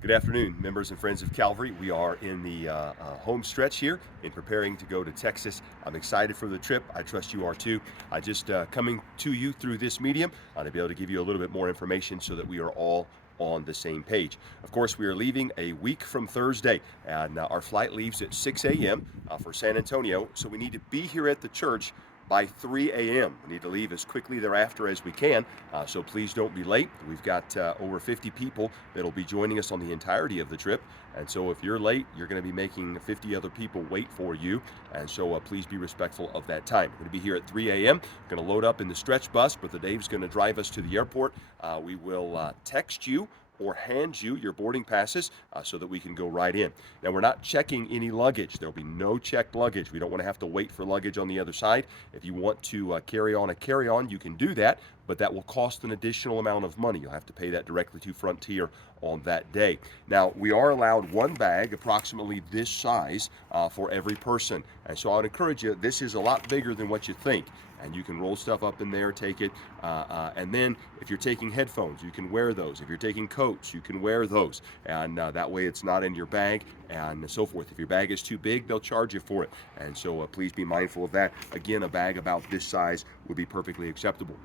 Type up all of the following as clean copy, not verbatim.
Good afternoon, members and friends of Calvary. We are in the home stretch here in preparing to go to Texas. I'm excited for the trip. I trust you are too. I just coming to you through this medium to be able to give you a little bit more information so that we are all on the same page. Of course, we are leaving a week from Thursday, and our flight leaves at 6 a.m. For San Antonio, so we need to be here at the church by 3 a.m. We need to leave as quickly thereafter as we can, so please don't be late. We've got over 50 people that'll be joining us on the entirety of the trip, and so if you're late, you're going to be making 50 other people wait for you, and so please be respectful of that time. We're going to be here at 3 a.m. We're going to load up in the stretch bus, but the Dave's going to drive us to the airport. We will text you or hand you your boarding passes so that we can go right in. Now, we're not checking any luggage. There'll be no checked luggage. We don't want to have to wait for luggage on the other side. If you want to carry on a carry-on, you can do that, but that will cost an additional amount of money. You'll have to pay that directly to Frontier on that day. Now, we are allowed one bag, approximately this size, for every person. And so I would encourage you, this is a lot bigger than what you think. And you can roll stuff up in there, take it, and then if you're taking headphones, you can wear those. If you're taking coats, you can wear those, and that way it's not in your bag and so forth. If your bag is too big, they'll charge you for it, and so please be mindful of that. Again, a bag about this size would be perfectly acceptable.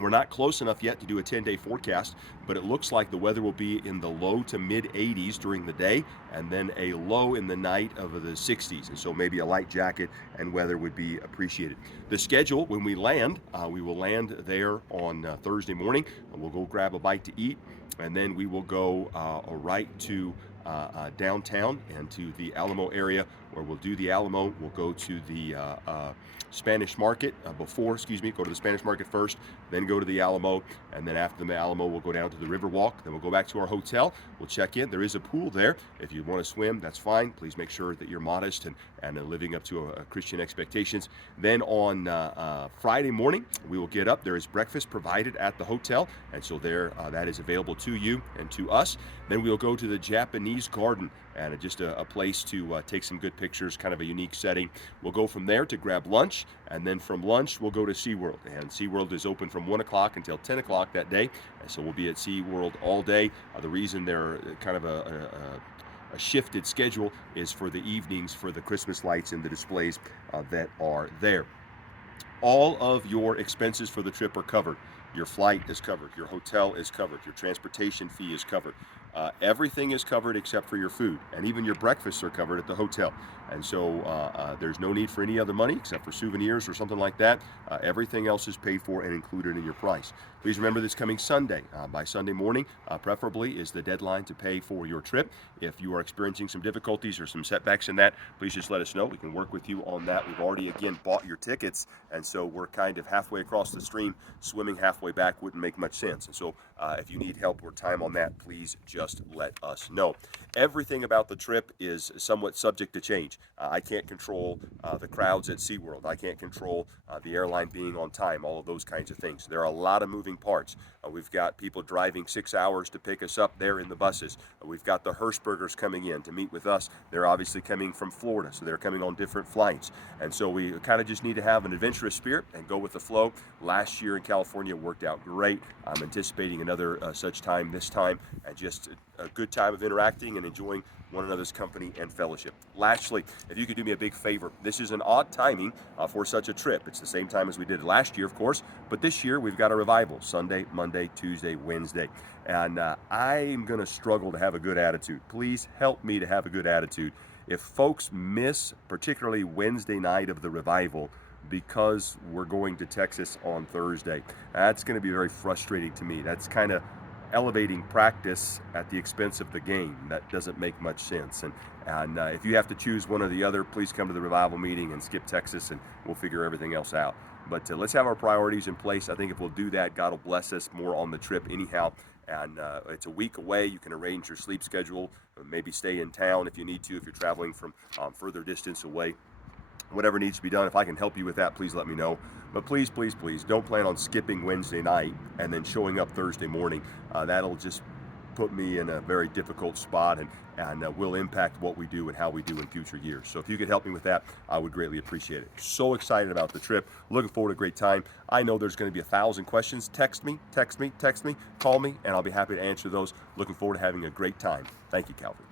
We're not close enough yet to do a 10-day forecast, but it looks like the weather will be in the low to mid 80s during the day, and then a low in the night of the 60s. And so maybe a light jacket and weather would be appreciated. The schedule, when we land, we will land there on Thursday morning, and we'll go grab a bite to eat, and then we will go right to downtown and to the Alamo area, where we'll do the Alamo. We'll go to the Spanish Market go to the Spanish Market first, then go to the Alamo, and then after the Alamo, we'll go down to the Riverwalk. Then we'll go back to our hotel. We'll check in. There is a pool there. If you want to swim, that's fine. Please make sure that you're modest and living up to Christian expectations. Then on Friday morning, we will get up. There is breakfast provided at the hotel, and so there that is available to you and to us. Then we'll go to the Japanese Garden, and just a place to take some good pictures, kind of a unique setting. We'll go from there to grab lunch, and then from lunch we'll go to SeaWorld. And SeaWorld is open from 1 o'clock until 10 o'clock that day, and so we'll be at SeaWorld all day. The reason they're kind of a shifted schedule is for the evenings for the Christmas lights and the displays that are there. All of your expenses for the trip are covered. Your flight is covered, your hotel is covered, your transportation fee is covered. Everything is covered except for your food, and even your breakfasts are covered at the hotel. And so there's no need for any other money except for souvenirs or something like that. Everything else is paid for and included in your price. Please remember this coming Sunday. By Sunday morning, preferably, is the deadline to pay for your trip. If you are experiencing some difficulties or some setbacks in that, please just let us know. We can work with you on that. We've already, again, bought your tickets, and so we're kind of halfway across the stream. Swimming halfway back wouldn't make much sense. And so if you need help or time on that, please just let us know. Everything about the trip is somewhat subject to change. I can't control the crowds at SeaWorld. I can't control the airline being on time, all of those kinds of things. There are a lot of moving parts. We've got people driving 6 hours to pick us up there in the buses. We've got the Hirschbergers coming in to meet with us. They're obviously coming from Florida, so they're coming on different flights. And so we kind of just need to have an adventurous spirit and go with the flow. Last year in California worked out great. I'm anticipating another such time this time, and just a good time of interacting and enjoying one another's company and fellowship. Lastly, if you could do me a big favor, this is an odd timing for such a trip. It's the same time as we did last year, of course, but this year we've got a revival: Sunday, Monday, Tuesday, Wednesday. And I'm going to struggle to have a good attitude. Please help me to have a good attitude. If folks miss, particularly Wednesday night of the revival, because we're going to Texas on Thursday, that's going to be very frustrating to me. That's kind of elevating practice at the expense of the game. That doesn't make much sense. And if you have to choose one or the other, please come to the revival meeting and skip Texas, and we'll figure everything else out. But let's have our priorities in place. I think if we'll do that, God will bless us more on the trip anyhow. And it's a week away. You can arrange your sleep schedule, maybe stay in town if you need to, if you're traveling from further distance away. Whatever needs to be done, if I can help you with that, please let me know. But please, don't plan on skipping Wednesday night and then showing up Thursday morning. That'll just put me in a very difficult spot and will impact what we do and how we do in future years. So if you could help me with that, I would greatly appreciate it. So excited about the trip. Looking forward to a great time. I know there's going to be 1,000 questions. Text me, call me, and I'll be happy to answer those. Looking forward to having a great time. Thank you, Calvary.